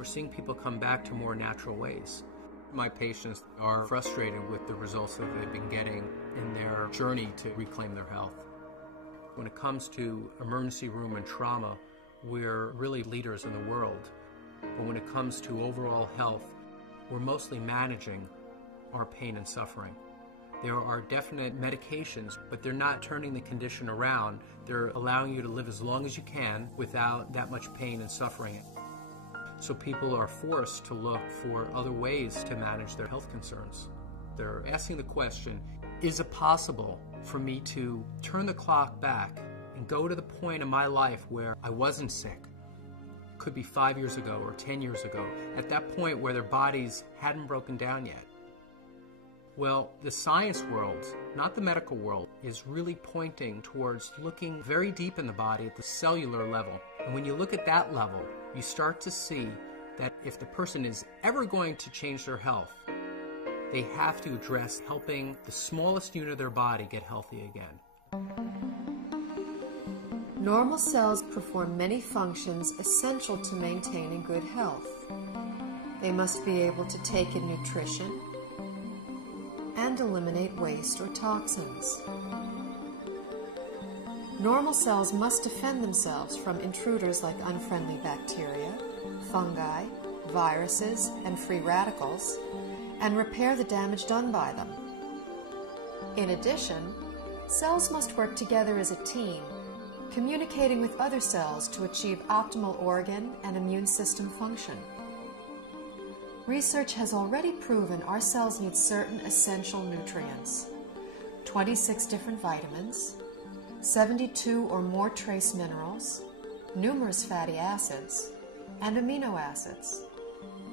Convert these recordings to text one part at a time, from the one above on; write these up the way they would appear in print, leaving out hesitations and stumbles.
We're seeing people come back to more natural ways. My patients are frustrated with the results that they've been getting in their journey to reclaim their health. When it comes to emergency room and trauma, we're really leaders in the world. But when it comes to overall health, we're mostly managing our pain and suffering. There are definite medications, but they're not turning the condition around. They're allowing you to live as long as you can without that much pain and suffering. So people are forced to look for other ways to manage their health concerns. They're asking the question, is it possible for me to turn the clock back and go to the point in my life where I wasn't sick? Could be 5 years ago or 10 years ago, at that point where their bodies hadn't broken down yet. Well, the science world, not the medical world, is really pointing towards looking very deep in the body at the cellular level. And when you look at that level, you start to see that if the person is ever going to change their health, they have to address helping the smallest unit of their body get healthy again. Normal cells perform many functions essential to maintaining good health. They must be able to take in nutrition and eliminate waste or toxins. Normal cells must defend themselves from intruders like unfriendly bacteria, fungi, viruses, and free radicals, and repair the damage done by them. In addition, cells must work together as a team, communicating with other cells to achieve optimal organ and immune system function. Research has already proven our cells need certain essential nutrients, 26 different vitamins, 72 or more trace minerals, numerous fatty acids, and amino acids.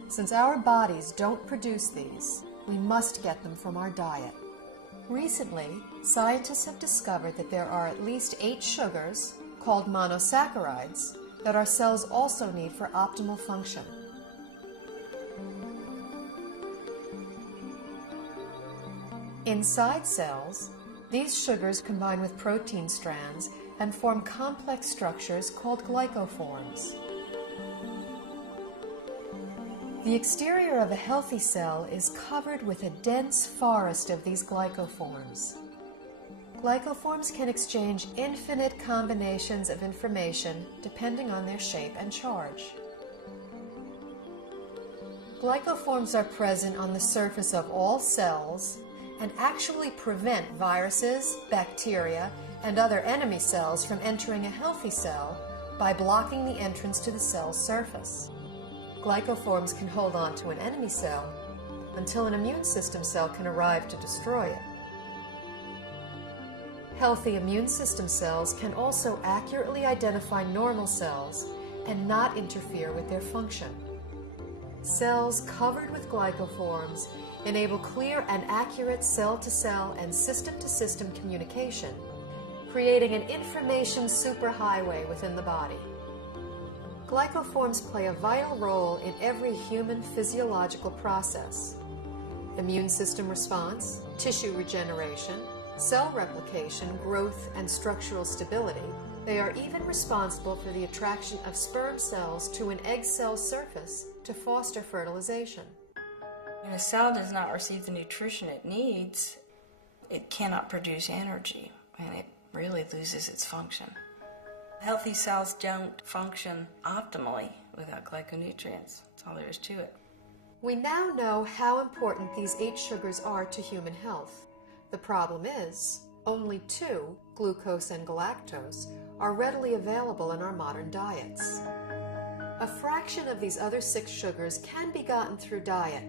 Since our bodies don't produce these, we must get them from our diet. Recently, scientists have discovered that there are at least 8 sugars, called monosaccharides, that our cells also need for optimal function. Inside cells, these sugars combine with protein strands and form complex structures called glycoforms. The exterior of a healthy cell is covered with a dense forest of these glycoforms. Glycoforms can exchange infinite combinations of information depending on their shape and charge. Glycoforms are present on the surface of all cells and actually prevent viruses, bacteria, and other enemy cells from entering a healthy cell by blocking the entrance to the cell's surface. Glycoforms can hold on to an enemy cell until an immune system cell can arrive to destroy it. Healthy immune system cells can also accurately identify normal cells and not interfere with their function. Cells covered with glycoforms enable clear and accurate cell-to-cell and system-to-system communication, creating an information superhighway within the body. Glycoforms play a vital role in every human physiological process: immune system response, tissue regeneration, cell replication, growth, and structural stability. They are even responsible for the attraction of sperm cells to an egg cell surface to foster fertilization. When a cell does not receive the nutrition it needs, it cannot produce energy, and it really loses its function. Healthy cells don't function optimally without glyconutrients. That's all there is to it. We now know how important these 8 sugars are to human health. The problem is, only 2, glucose and galactose, are readily available in our modern diets. A fraction of these other 6 sugars can be gotten through diet,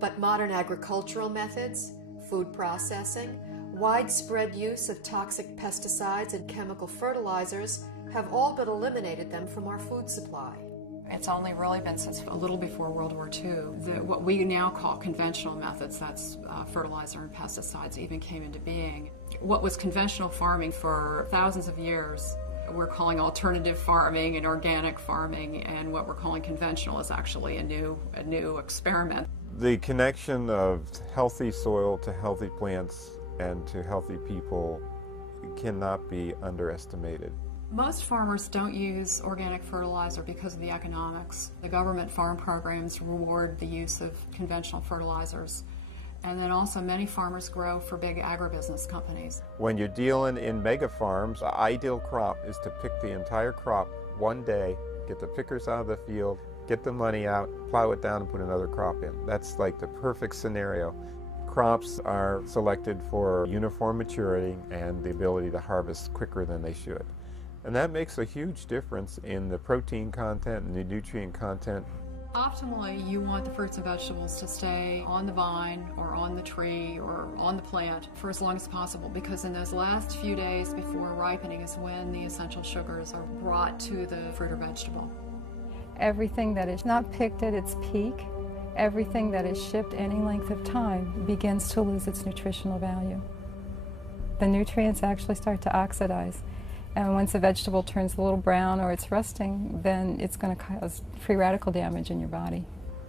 but modern agricultural methods, food processing, widespread use of toxic pesticides and chemical fertilizers have all but eliminated them from our food supply. It's only really been since a little before World War II that what we now call conventional methods, that's fertilizer and pesticides, even came into being. What was conventional farming for thousands of years, we're calling alternative farming and organic farming, and what we're calling conventional is actually a new experiment. The connection of healthy soil to healthy plants and to healthy people cannot be underestimated. Most farmers don't use organic fertilizer because of the economics. The government farm programs reward the use of conventional fertilizers. And then also many farmers grow for big agribusiness companies. When you're dealing in mega farms, the ideal crop is to pick the entire crop one day, get the pickers out of the field, get the money out, plow it down and put another crop in. That's like the perfect scenario. Crops are selected for uniform maturity and the ability to harvest quicker than they should. And that makes a huge difference in the protein content and the nutrient content. Optimally, you want the fruits and vegetables to stay on the vine or on the tree or on the plant for as long as possible, because in those last few days before ripening is when the essential sugars are brought to the fruit or vegetable. Everything that is not picked at its peak, everything that is shipped any length of time begins to lose its nutritional value. The nutrients actually start to oxidize. And once a vegetable turns a little brown or it's rusting, then it's going to cause free radical damage in your body.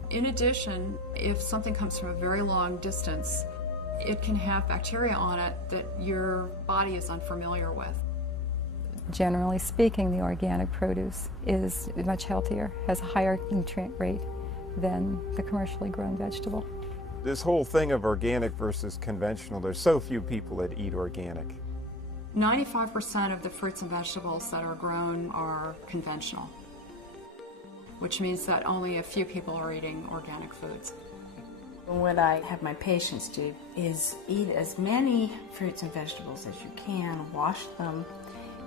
In addition, if something comes from a very long distance, it can have bacteria on it that your body is unfamiliar with. Generally speaking, the organic produce is much healthier, has a higher nutrient rate than the commercially grown vegetable. This whole thing of organic versus conventional, there's so few people that eat organic. 95% of the fruits and vegetables that are grown are conventional, which means that only a few people are eating organic foods. What I have my patients do is eat as many fruits and vegetables as you can, wash them,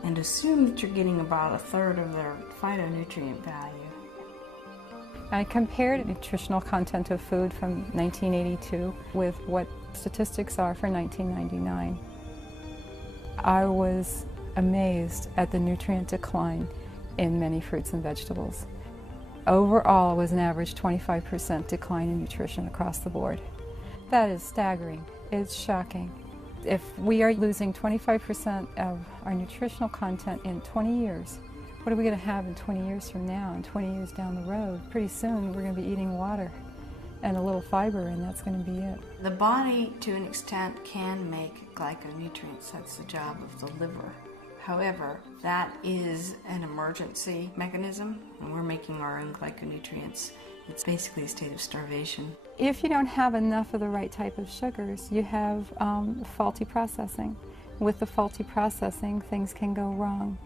and assume that you're getting about a third of their phytonutrient value. I compared nutritional content of food from 1982 with what statistics are for 1999. I was amazed at the nutrient decline in many fruits and vegetables. Overall, it was an average 25% decline in nutrition across the board. That is staggering. It's shocking. If we are losing 25% of our nutritional content in 20 years, what are we going to have in 20 years from now and 20 years down the road? Pretty soon we're going to be eating water and a little fiber, and that's going to be it. The body, to an extent, can make glyconutrients. That's the job of the liver. However, that is an emergency mechanism, and we're making our own glyconutrients. It's basically a state of starvation. If you don't have enough of the right type of sugars, you have faulty processing. With the faulty processing, things can go wrong.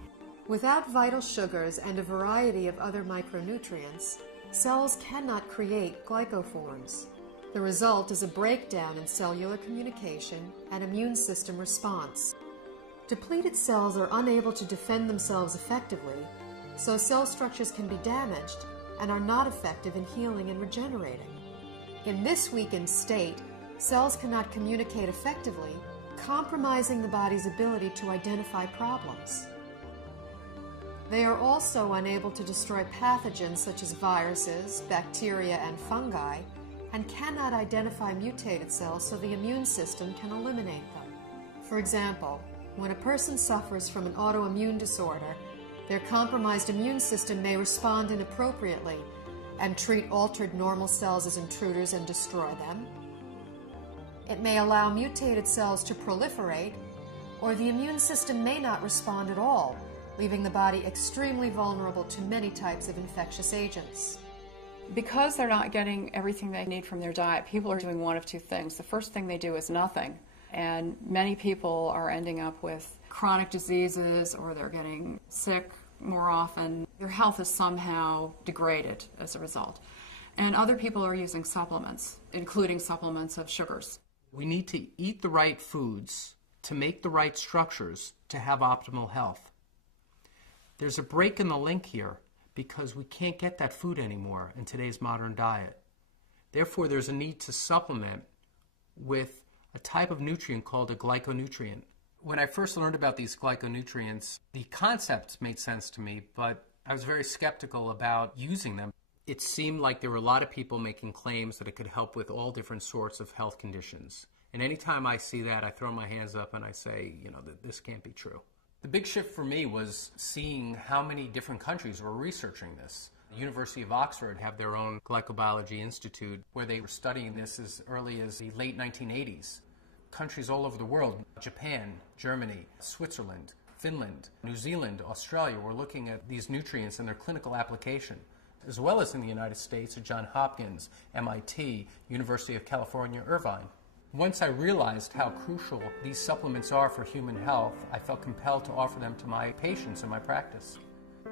Without vital sugars and a variety of other micronutrients, cells cannot create glycoforms. The result is a breakdown in cellular communication and immune system response. Depleted cells are unable to defend themselves effectively, so cell structures can be damaged and are not effective in healing and regenerating. In this weakened state, cells cannot communicate effectively, compromising the body's ability to identify problems. They are also unable to destroy pathogens such as viruses, bacteria, and fungi, and cannot identify mutated cells so the immune system can eliminate them. For example, when a person suffers from an autoimmune disorder, their compromised immune system may respond inappropriately and treat altered normal cells as intruders and destroy them. It may allow mutated cells to proliferate, or the immune system may not respond at all, leaving the body extremely vulnerable to many types of infectious agents. Because they're not getting everything they need from their diet, people are doing one of two things. The first thing they do is nothing, and many people are ending up with chronic diseases, or they're getting sick more often. Their health is somehow degraded as a result. And other people are using supplements, including supplements of sugars. We need to eat the right foods to make the right structures to have optimal health. There's a break in the link here because we can't get that food anymore in today's modern diet. Therefore, there's a need to supplement with a type of nutrient called a glyconutrient. When I first learned about these glyconutrients, the concepts made sense to me, but I was very skeptical about using them. It seemed like there were a lot of people making claims that it could help with all different sorts of health conditions. And anytime I see that, I throw my hands up and I say, this can't be true. The big shift for me was seeing how many different countries were researching this. The University of Oxford have their own Glycobiology Institute where they were studying this as early as the late 1980s. Countries all over the world, Japan, Germany, Switzerland, Finland, New Zealand, Australia were looking at these nutrients and their clinical application, as well as in the United States at Johns Hopkins, MIT, University of California, Irvine. Once I realized how crucial these supplements are for human health, I felt compelled to offer them to my patients in my practice.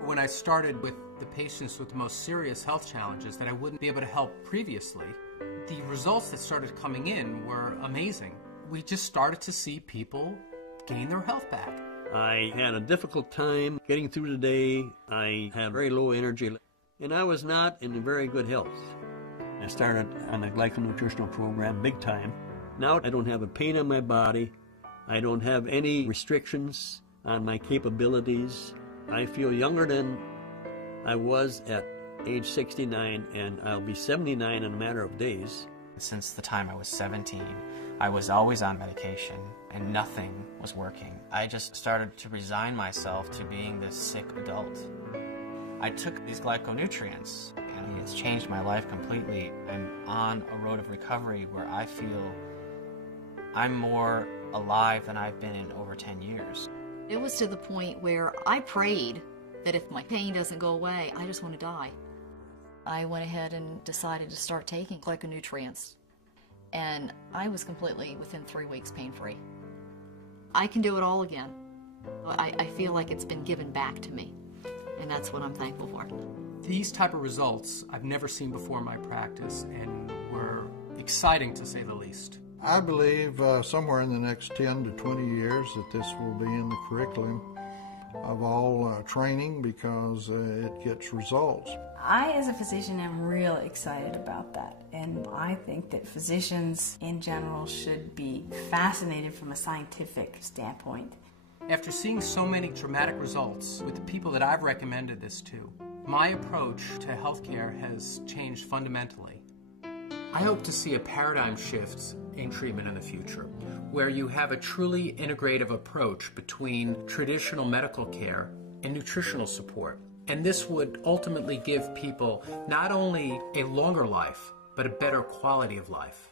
When I started with the patients with the most serious health challenges that I wouldn't be able to help previously, the results that started coming in were amazing. We just started to see people gain their health back. I had a difficult time getting through the day. I had very low energy, and I was not in very good health. I started on a glyconutritional program big time. Now I don't have a pain in my body. I don't have any restrictions on my capabilities. I feel younger than I was at age 69, and I'll be 79 in a matter of days. Since the time I was 17, I was always on medication, and nothing was working. I just started to resign myself to being this sick adult. I took these glyconutrients, and it's changed my life completely. I'm on a road of recovery where I feel I'm more alive than I've been in over 10 years. It was to the point where I prayed that if my pain doesn't go away, I just want to die. I went ahead and decided to start taking glyconutrients, and I was completely, within 3 weeks, pain-free. I can do it all again. I feel like it's been given back to me, and that's what I'm thankful for. These type of results I've never seen before in my practice, and were exciting to say the least. I believe somewhere in the next 10 to 20 years that this will be in the curriculum of all training because it gets results. I, as a physician, am real excited about that. And I think that physicians in general should be fascinated from a scientific standpoint. After seeing so many dramatic results with the people that I've recommended this to, my approach to healthcare has changed fundamentally. I hope to see a paradigm shift in treatment in the future, where you have a truly integrative approach between traditional medical care and nutritional support. And this would ultimately give people not only a longer life, but a better quality of life.